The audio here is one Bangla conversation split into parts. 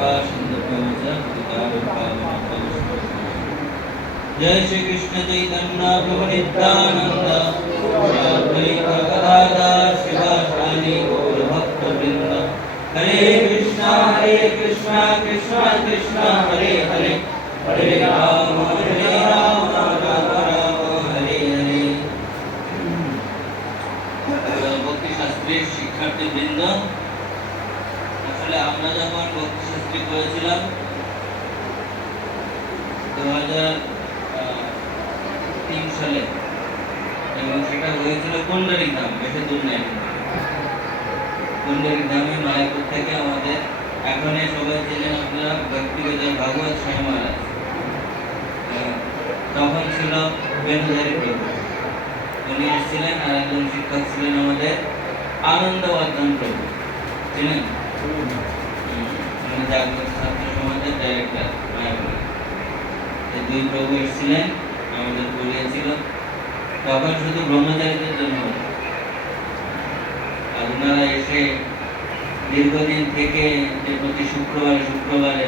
कृपा सिंधु जय श्री कृष्ण चैतन्य प्रभु नित्यानंद श्री अद्वैत गदाधर शिवासादि गौर भक्त वृंद हरे कृष्णा हरे कृष्णा कृष्णा कृष्णा हरे हरे हरे राम हरे राम राम राम हरे हरे ভক্তি শাস্ত্রের শিক্ষার্থী বৃন্দ আসলে আমরা যখন ভক্তি শাস্ত্রী করেছিলাম দু তিন সালে। এবং সেটা হয়েছিল কুন্ডারি ধাম বেশি দূর নেই কুন্ডারি ধামে মায়াপুর থেকে আমাদের, এখন সবাই ছিলেন আপনারা, ব্যক্তিগত ভাগবত স্বামী মহারাজ। তখন ছিল বেনুধারী প্রভু। উনি এসেছিলেন, আর একজন শিক্ষক ছিলেন আমাদের আনন্দ বর্ধন প্রভু। ছিলেন জাগ্রত ছাত্র সমাজের ডাইরেক্টর এই দুই প্রভু এসেছিলেন আমাদের পড়িয়েছিল তখন শুধু ব্রহ্মচারীদের জন্য আর ওনারা এসে দীর্ঘদিন থেকে যে প্রতি শুক্রবারে শুক্রবারে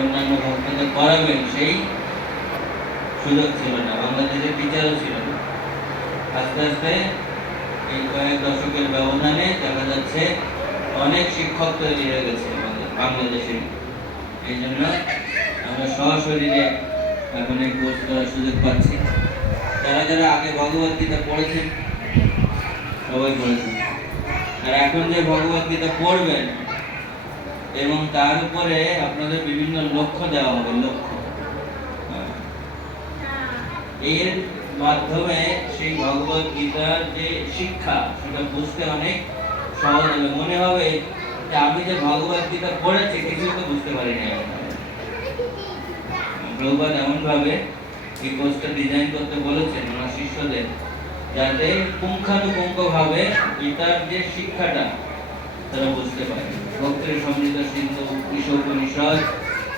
অন্যান্য ভক্তদের করাবেন, সেই সুযোগ ছিল না। বাংলাদেশের টিচারও ছিল না। আস্তে আস্তে এই কয়েক দশকের ব্যবধানে দেখা যাচ্ছে অনেক শিক্ষক তৈরি হয়ে গেছে। বাংলাদেশে এই জন্য আমরা সশরীরে এখন এই কোর্স করার সুযোগ পাচ্ছি। যারা যারা আগে ভগবত গীতা পড়েছেন, সবাই পড়েছেন। আর এখন যে ভগবত গীতা পড়বেন, এবং তার উপরে আপনাদের বিভিন্ন লক্ষ্য দেওয়া হবে, লক্ষ্য। হ্যাঁ। এর মাধ্যমে সেই ভগবত গীতার যে শিক্ষা, সেটা বুঝতে অনেক সহজ হবে। মনে হবে যে আমি যে ভগবত গীতা পড়েছি কিছুই তো বুঝতে পারি না প্রভুপাদ এমন ভাবে এই কোর্সটা ডিজাইন করতে বলেছেন ওনার শিষ্যদের, যাতে পুঙ্খানুপুঙ্খ ভাবে গীতার যে শিক্ষাটা, তারা বুঝতে পারে। ভক্তের সমৃদ্ধ সিন্ধু উপনিষদ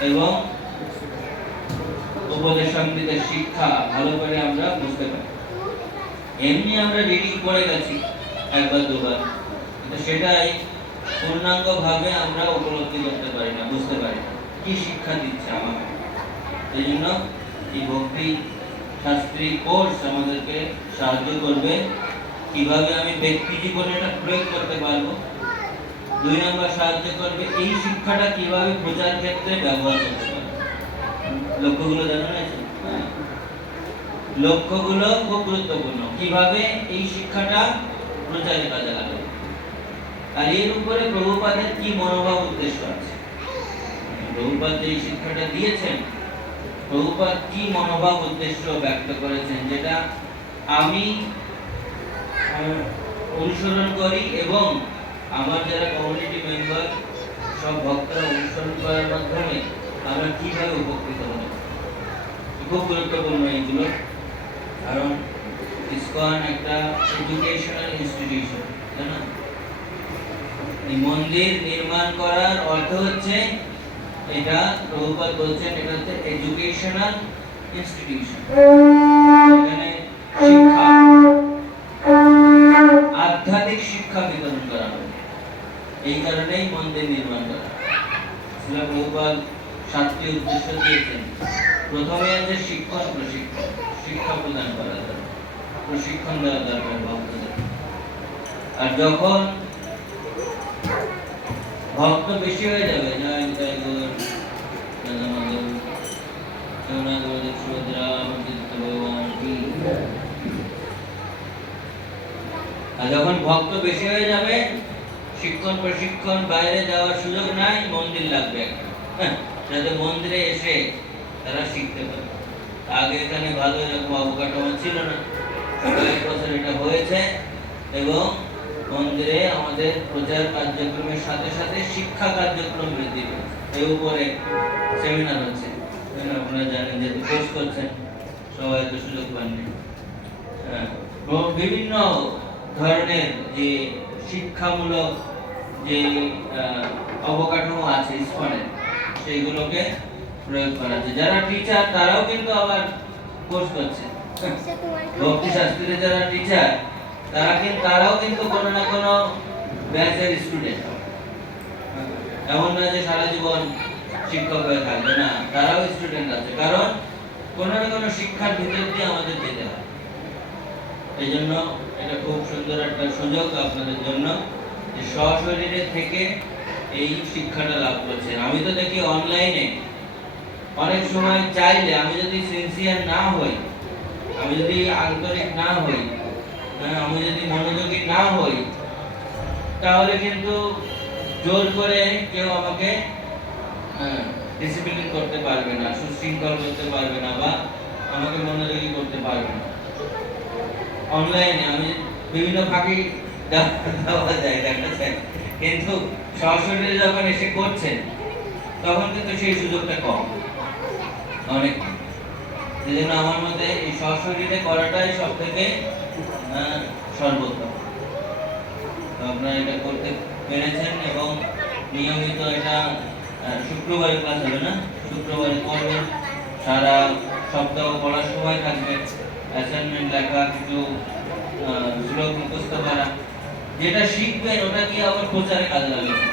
এবং উপদেশ উপদেশামৃতের শিক্ষা, ভালো করে আমরা বুঝতে পারি। এমনি আমরা রিডিং করে গেছি, একবার দুবার। সেটাই পূর্ণাঙ্গ ভাবে আমরা উপলব্ধি করতে পারি না, বুঝতে পারি না। কি শিক্ষা দিচ্ছে আমাকে? এই জন্য এই ভক্তি শাস্ত্রী কোর্স আমাদেরকে সাহায্য করবে? কীভাবে আমি ব্যক্তি জীবনে এটা প্রয়োগ করতে পারব? দুই নম্বর সাহায্য করবে, এই শিক্ষাটা কীভাবে প্রচার ক্ষেত্রে ব্যবহার করতে পারব? লক্ষ্যগুলো জানা আছে? হ্যাঁ। লক্ষ্যগুলো খুব গুরুত্বপূর্ণ। কীভাবে এই শিক্ষাটা প্রচারে কাজে লাগাবে? আর এর উপরে প্রভুপাদের কি মনোভাব উদ্দেশ্য আছে? প্রভুপাদ যে শিক্ষাটা দিয়েছেন, প্রভুপাদ কি মনোভাব উদ্দেশ্য ব্যক্ত করেছেন যেটা আমি অনুসরণ করি এবং আমার যারা কমিউনিটি মেম্বার সব ভক্তরা অনুসরণ করার মাধ্যমে আমরা কীভাবে উপকৃত হব? খুব গুরুত্বপূর্ণ এইগুলো। কারণ, ইসকন একটা এডুকেশনাল ইনস্টিটিউশন তাই না? এই মন্দির নির্মাণ করার অর্থ হচ্ছে এটা প্রভুপাদ বলছেন, এটা হচ্ছে এডুকেশনাল ইনস্টিটিউশন এখানে শিক্ষা, আধ্যাত্মিক শিক্ষা বিতরণ করা হবে এই কারণেই মন্দির নির্মাণ করা শিলা প্রভুপাদ সাতটি উদ্দেশ্য দিয়েছেন। প্রথমে আছে শিক্ষণ, প্রশিক্ষণ। শিক্ষা প্রদান করা দরকার। প্রশিক্ষণ দেওয়া দরকার ভক্তদের। আর যখন ভক্ত বেশি হয়ে যাবে। আর যখন ভক্ত বেশি হয়ে যাবে শিক্ষণ প্রশিক্ষণ বাইরে যাওয়ার সুযোগ নাই মন্দির লাগবে একটা। হ্যাঁ, যাতে মন্দিরে এসে তারা শিখতে পারে। আগে এখানে ভালো এরকম অবকাঠামো ছিল না। কয়েক বছর এটা হয়েছে এবং মন্দিরে আমাদের প্রচার কার্যক্রমের সাথে সাথে শিক্ষা কার্যক্রম বৃদ্ধি এর উপরে সেমিনার হচ্ছে। আপনারা জানেন যেহেতু কোর্স করছেন। সবাই তো সুযোগ পাননি। হ্যাঁ, বিভিন্ন ধরনের যে শিক্ষামূলক যে অবকাঠামো আছে ইস্কনের সেইগুলোকে প্রয়োগ করা আছে যারা টিচার তারাও কিন্তু আবার কোর্স করছে। ভক্তি শাস্ত্রীর যারা টিচার তারা কিন্তু তারাও কিন্তু কোনো না কোনো ব্যাচের স্টুডেন্ট এমন না যে সারা জীবন শিক্ষক হয়ে থাকবে না, তারাও স্টুডেন্ট আছে। কারণ কোনো না কোনো শিক্ষার ভিতর দিয়ে আমাদের যেতে হয়। এই জন্য এটা খুব সুন্দর একটা সুযোগ আপনাদের জন্য যে সশরীরে থেকে এই শিক্ষাটা লাভ করছেন। আমি তো দেখি অনলাইনে অনেক সময় চাইলে আমি যদি সিনসিয়ার না হই, আমি যদি আন্তরিক না হই আমি যদি মনোযোগী না হই, তাহলে কিন্তু জোর করে কেউ আমাকে ডিসিপ্লিন করতে পারবে না, সুশৃঙ্খল করতে পারবে না বা আমাকে মনোযোগী করতে পারবে না। অনলাইনে আমি বিভিন্ন ফাঁকি দেওয়া যায়, দেখা কিন্তু সরাসরি যখন এসে করছেন, তখন কিন্তু সেই সুযোগটা কম। অনেক। এই জন্য আমার মতে এই সশরীরে করাটাই সব থেকে সর্বোত্তম। আপনারা এটা করতে পেরেছেন এবং নিয়মিত এটা শুক্রবারে ক্লাস হবে না? শুক্রবারে করবেন সারা সপ্তাহ পড়ার সময় থাকবে। অ্যাসাইনমেন্ট লেখা, কিছু শ্লোক মুখস্থ করা। যেটা শিখবেন, ওটা কি আবার প্রচারে কাজে লাগবে।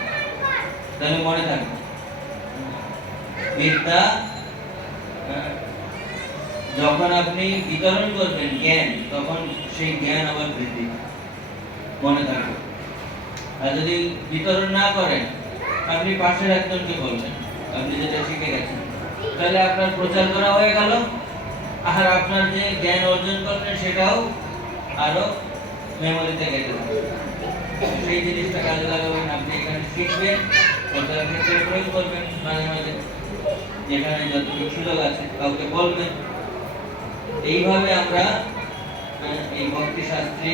তাহলে মনে থাকবে। বিদ্যা যখন আপনি বিতরণ করবেন জ্ঞান, তখন সেই জ্ঞান আবার বৃদ্ধি মনে থাকবে। আর যদি বিতরণ না করেন, আপনি পাশের একজনকে বলবেন, আপনি যেটা শিখে গেছেন। তাহলে আপনার প্রচার করা হয়ে গেল। আর আপনার যে জ্ঞান অর্জন করলেন, সেটাও আরও মেমোরিতে গেতে থাকবে সেই জিনিসটা কাজে লাগাবেন। আপনি এখানে শিখবেন, প্রচার ক্ষেত্রে প্রয়োগ করবেন মাঝে মাঝে। যেখানে যতটুকু সুযোগ আছে, কাউকে বলবেন। এইভাবে আমরা এই ভক্তি শাস্ত্রী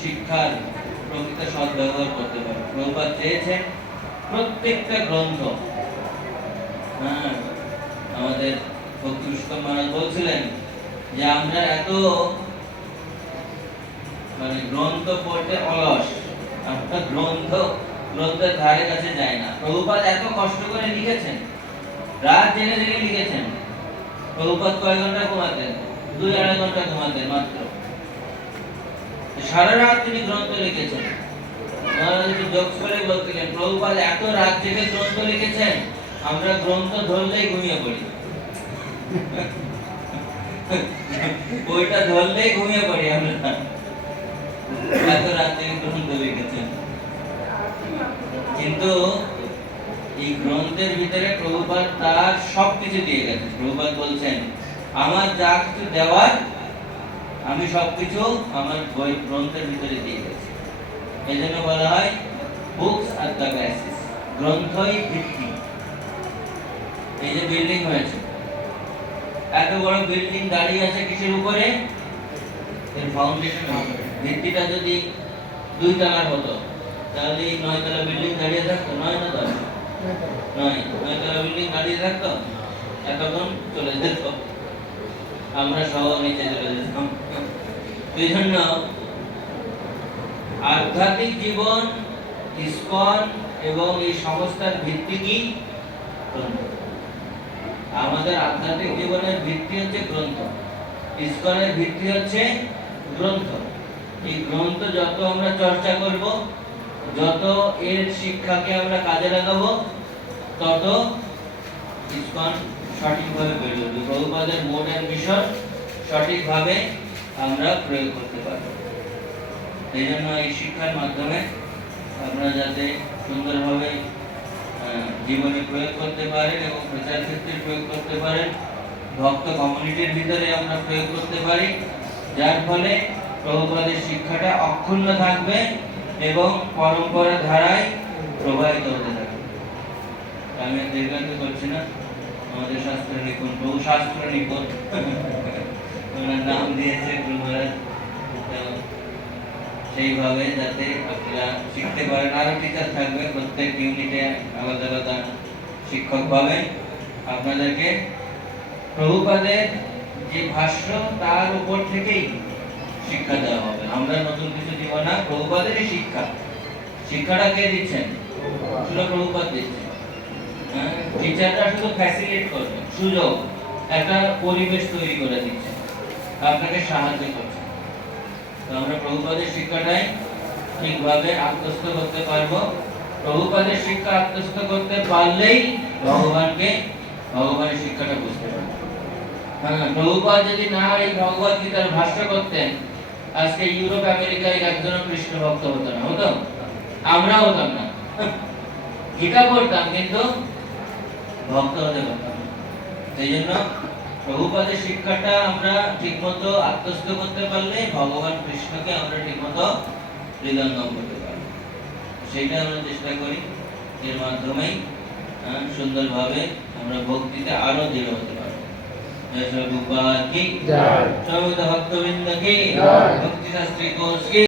শিক্ষার প্রকৃত সদ্ব্যবহার করতে পারি। প্রভুপাদ চেয়েছেন প্রত্যেকটা গ্রন্থ হ্যাঁ আমাদের ভক্তি মহারাজ বলছিলেন যে আমরা এত মানে গ্রন্থ পড়তে অলস আমরা গ্রন্থ গ্রন্থের ধারে কাছে যায় না। প্রভুপাত এত কষ্ট করে লিখেছেন, রাত জেনে জেনে লিখেছেন। প্রভুপাত কয় ঘণ্টা ঘুমাতেন? দুই আড়াই ঘণ্টা ঘুমাতেন, মাত্র। সারা রাত তিনি গ্রন্থ লিখেছেন। এত রাত জেগে গ্রন্থ কিন্তু এই গ্রন্থের ভিতরে প্রভুপাদ তার সবকিছু দিয়ে গেছে প্রভুপাদ বলছেন আমার যা কিছু দেওয়ার আমি সবকিছু আমার বই গ্রন্থের ভিতরে দিয়ে গেছি এই জন্য বলা হয় বুকস আর দ্য বেসিস গ্রন্থই ভিত্তি। এই যে বিল্ডিং হয়েছে এত বড় বিল্ডিং দাঁড়িয়ে আছে কিসের উপরে? এর ফাউন্ডেশন ভিত্তিটা যদি দুই তলার হতো তাহলে এই নয় তলা বিল্ডিং দাঁড়িয়ে থাকতো? নয় না দশ? নয় নয়। তলা বিল্ডিং দাঁড়িয়ে থাকতো? এতক্ষণ চলে যেত। আমরা সহ নিচে চলে যেতাম এই জন্য আধ্যাত্মিক জীবন, ইস্কন এবং এই সংস্থার ভিত্তি কি? আমাদের আধ্যাত্মিক জীবনের ভিত্তি হচ্ছে গ্রন্থ। ইস্কনের ভিত্তি হচ্ছে গ্রন্থ। এই গ্রন্থ যত আমরা চর্চা করব, যত এর শিক্ষাকে আমরা কাজে লাগাবো, তত ইস্কন সঠিকভাবে বেড়ে উঠবে প্রভুপাদের মোড অ্যান্ড মিশন সঠিকভাবে আমরা প্রয়োগ করতে পারব। এই জন্য এই শিক্ষার মাধ্যমে আপনারা যাতে সুন্দরভাবে জীবনে প্রয়োগ করতে পারেন এবং প্রচার ক্ষেত্রে প্রয়োগ করতে পারেন, ভক্ত কমিউনিটির ভিতরে আমরা প্রয়োগ করতে পারি, যার ফলে প্রভুপাদের শিক্ষাটা অক্ষুণ্ণ থাকবে এবং পরম্পরা ধারায় প্রবাহিত হতে থাকবে। আমি আর দীর্ঘায়িত করছি না। আমাদের শাস্ত্র নিপুণ প্রভু শাস্ত্র নিপুণ ওনার নাম দিয়েছে গুরু মহারাজ। সেইভাবে যাতে আপনারা শিখতে পারেন, আরও টিচার থাকবে, প্রত্যেক ইউনিটে আলাদা আলাদা শিক্ষক পাবেন আপনাদেরকে প্রভুপাদের যে ভাষ্য, তার উপর থেকেই শিক্ষা দেওয়া হবে। আমরা নতুন কিছু দিব না, প্রভুপাদেরই শিক্ষা। শিক্ষাটা কে দিচ্ছেন? শুধু প্রভুপাদ দিচ্ছেন। টিচাররা শুধু ফ্যাসিলিটেট করবে, সুযোগ, একটা পরিবেশ তৈরি করে দিচ্ছে, আপনাকে সাহায্য করছে। তো আমরা প্রভুপাদের শিক্ষাটাই ঠিকভাবে আত্মস্থ করতে পারব। প্রভুপাদের শিক্ষা আত্মস্থ করতে পারলেই ভগবানকে, ভগবানের শিক্ষাটা বুঝতে পারবে। হ্যাঁ প্রভুপাদ যদি না এই ভগবত গীতার ভাষ্য করতেন? আজকে ইউরোপ আমেরিকায় একজন কৃষ্ণ ভক্ত হতো না, হতো? আমরা হতাম না। গীতা পড়তাম কিন্তু ভক্ত হতে পারতাম না। সেই জন্য প্রভুপাদের শিক্ষাটা আমরা ঠিকমতো আত্মস্থ করতে পারলে ভগবান কৃষ্ণকে আমরা ঠিকমতো হৃদয়ঙ্গম করতে পারব। সেইটা আমরা চেষ্টা করি। এর মাধ্যমেই সুন্দরভাবে আমরা ভক্তিতে আরও দৃঢ় হতে পারব। জয় শ্রী কি? জয়। সর্বদা ভক্তবৃন্দ কি? ভক্তি শাস্ত্রী কোষ কি?